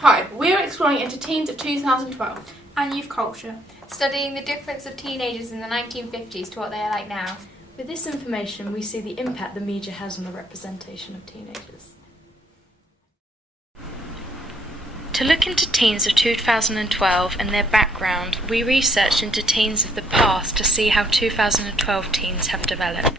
Hi, we're exploring into teens of 2012 and youth culture, studying the difference of teenagers in the 1950s to what they are like now. With this information, we see the impact the media has on the representation of teenagers. To look into teens of 2012 and their background, we researched into teens of the past to see how 2012 teens have developed.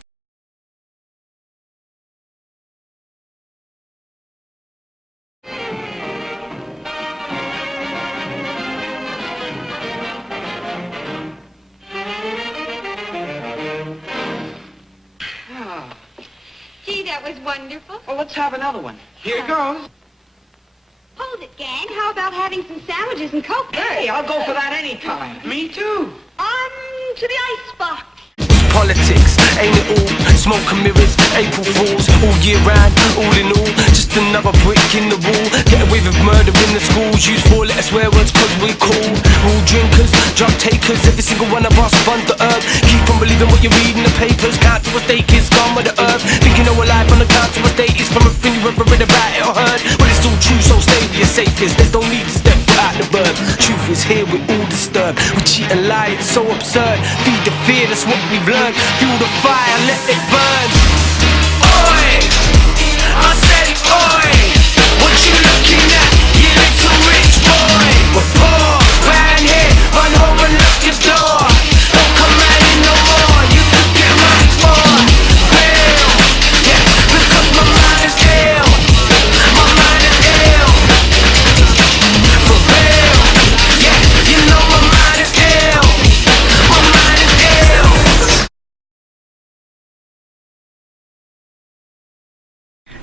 Gee, that was wonderful. Well, let's have another one. Here goes. Hold it, gang. How about having some sandwiches and Coke? Hey, I'll go for that anytime. Me too. On to the icebox. Politics, ain't it all? Smoke and mirrors, April Fools, all year round, all in all, just another brick in the wall. Get away with murder in the schools, use 4-letter swear words cause we cool. Rule drinkers, drug takers, every single one of us runs the herb. Keep on believing what you read in the papers, count to a stake is gone with the herb. Thinking our life on the count to a state is from everything you ever read about it or heard. Well, it's all true, so stay with your safest, there's no need to step foot out the verb. Truth is here, we're all disturbed, we cheat and lie, it's so absurd. Feed the fear, that's what we've learned. Fuel the fire, let it burn. Oi! I said oi! What you looking at, you little rich boy? We're poor, round here, run home and lock your door. Don't come round here no more, you could get money for real. Yeah, because my mind is ill. My mind is ill. For real. Yeah, you know my mind is ill. My mind is ill.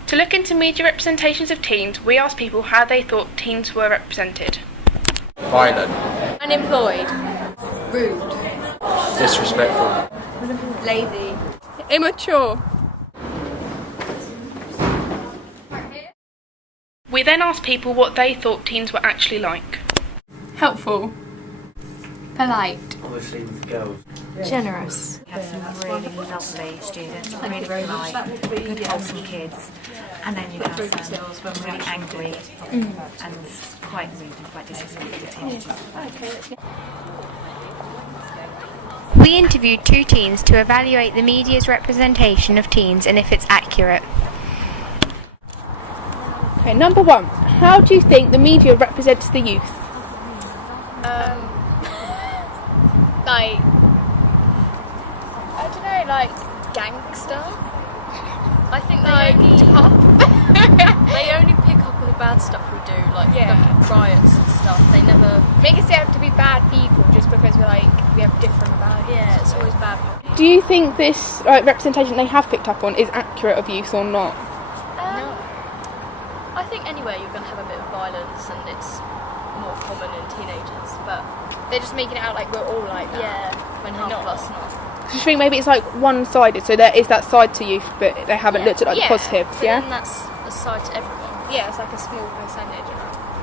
To look into media representations of teens, we asked people how they thought teens were represented. Violent. Unemployed. Rude. Disrespectful. Lazy. immature. We then asked people what they thought teens were actually like. Helpful. Polite. Obviously with girls. Generous. We have some really lovely students, really polite, good wholesome kids, and then you have some really angry and quite rude and quite disrespectful teenagers. We interviewed 2 teens to evaluate the media's representation of teens and if it's accurate. Okay, number 1. How do you think the media represents the youth? Like, I don't know, like gangster. I think they only pick up on the bad stuff we do, like the riots and stuff. They never Make us out to be bad people just because we have different values. Yeah, it's always bad. Do you think this representation they have picked up on is accurate of youth or not? No. I think anyway you're going to have a bit of violence and it's more common in teenagers, but They're just making it out like we're all like that. yeah, when half of us not. Do you think maybe it's like one-sided, so there is that side to youth, but they haven't looked at like the positives, But yeah? then that's a side to everyone. Yeah, it's like a small percentage.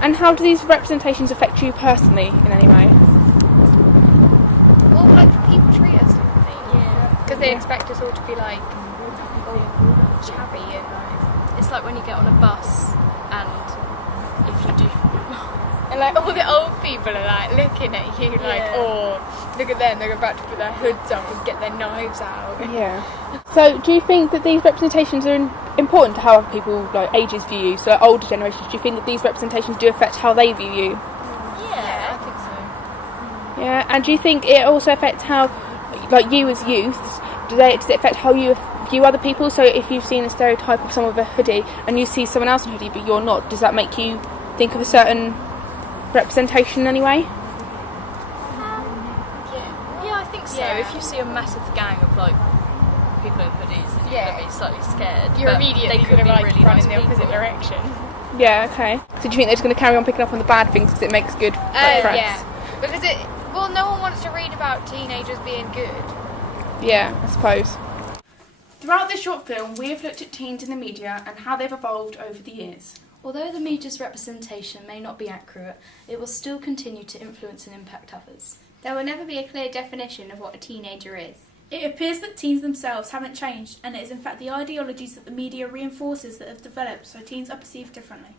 And how do these representations affect you personally in any way? Well, like people treat us differently. Yeah. Because they expect us all to be like chubby and It's like when you get on a bus and if you do and like all the old people are like looking at you like, oh, look at them, they're about to put their hoods up and get their knives out. Yeah. So do you think that these representations are important to how people like ages view you? So like, older generations, do you think that these representations do affect how they view you? Yeah, I think so. Yeah. And do you think it also affects how, like you as youths, does it affect how you view other people? So if you've seen a stereotype of someone with a hoodie and you see someone else in a hoodie but you're not, does that make you think of a certain representation anyway? Yeah, I think so. Yeah. If you see a massive gang of like people in hoodies, then you're going to be slightly scared. You're but immediately they could going be to like really run nice in the opposite people. direction. Yeah, okay. So do you think they're just going to carry on picking up on the bad things because it makes good press? Yeah. Because no one wants to read about teenagers being good. Yeah, I suppose. Throughout this short film, we have looked at teens in the media and how they've evolved over the years. Although the media's representation may not be accurate, it will still continue to influence and impact others. There will never be a clear definition of what a teenager is. It appears that teens themselves haven't changed, and it is in fact the ideologies that the media reinforces that have developed so teens are perceived differently.